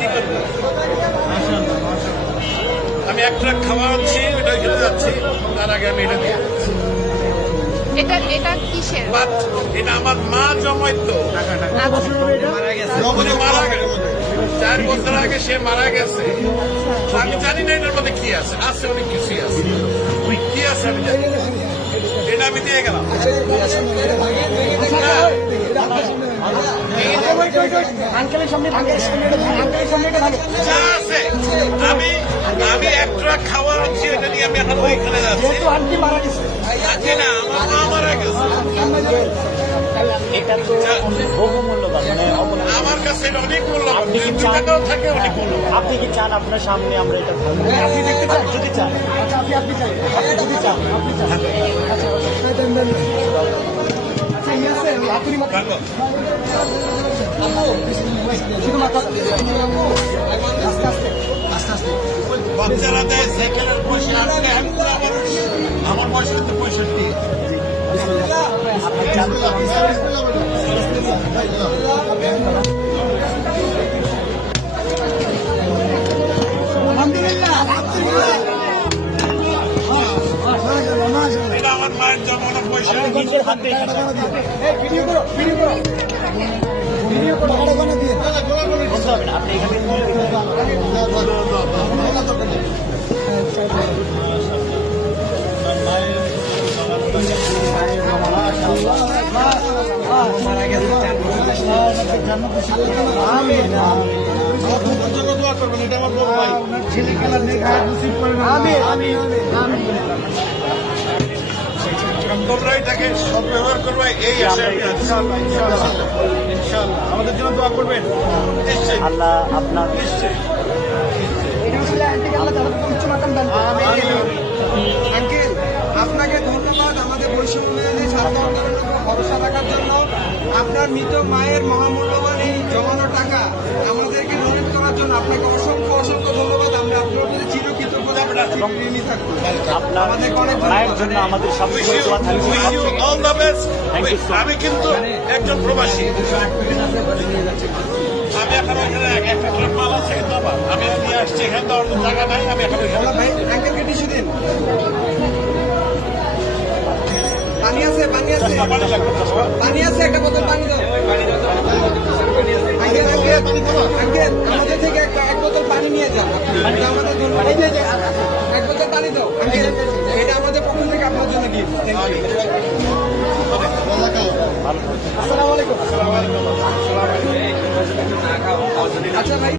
কি করবো? আমি এক ট্রাক খাওয়া হচ্ছি, ওটা খেতে যাচ্ছি, তার আগে আমি এটা দিয়ে এটা কিসের? এটা আমার মা জমাইতো, উনি মারা গেছে 4 বছর আগে, সে মারা গেছে। আমি জানি না এটার মধ্যে কি আছে, আছে অনেক কিছুই আছে, কি আছে আমি জানি না। এটা আমি দিয়ে গেলাম। যা আছে আমি এক ট্রাক খাওয়া হচ্ছি, এটা নিয়ে আমি এখন ওইখানে যাচ্ছি। আজকে না, আমার মা মারা গেছে। আমার কাছে এটা অনেক মূল্যবান, 2 টাকাও থাকে, অনেক মূল্যবান। আপনি কি চান আপনার সামনে আমরা এটা আপনি দেখতে চান? যদি চান আপনি চাই, যদি চান আপনি চান। বাচ্চারা দেয় সাইকেলের পয়সা, আজকে আমি বুড়া মানুষ, আমার বয়স হচ্ছে 65। এটা আমার মায়ের জমানো পয়সা, নিজের হাতে বলতে হবে না, আপনি এখানে দোয়া করবেন। এটা আমার বড় ভাই, ছেলে খেলার তোমরা এটাকে সব ব্যবহার করবে, এই আশা আমি আছি। ইনশাআল্লাহ আমাদের জন্য দোয়া করবেন, নিশ্চয়ই আল্লাহ আপনার নিশ্চয়ই। আঙ্কেল, আপনাকে ধন্যবাদ আমাদের বৈষম্য বিরোধী ছাত্র আন্দোলনের উপর ভরসা রাখার জন্য। আপনার মৃত মায়ের মহামূল্যবান এই জমানো টাকা আমাদেরকে ডোনেট করার জন্য আপনাকে অসংখ্য অসংখ্য ধন্যবাদ। আমরা আপনার প্রতি চিরকৃতজ্ঞ এবং ঋণী থাকবো। আপনার আমাদেরকে অনেক মায়ের জন্য আমাদের সবসময় দোয়া থাকবে। Wish you all the best. Thank you so much. আমি কিন্তু একজন প্রবাসী, আমি এখন ওইখানে একটা ট্রাক মাল আছে, কিন্তু আমি নিয়ে আসছি, এখানে তো অন্য জায়গা নাই, আমি এখন ওইখানে ভাই আঙ্কেলকে টিস্যু দিন। পানি আছে, পানি আছে, পানি লাগবে। পানি আছে, একটা বোতল পানি দাও। আঙ্কেল আঙ্কেল আঙ্কেল আমাদের থেকে এক বোতল পানি নিয়ে যান। এটা আমাদের জন্য, এক বোতল পানি দাও আঙ্কেল, এটা আমাদের পক্ষ থেকে আপনার জন্য গিফট। আসসালামু আলাইকুম। আচ্ছা ভাই।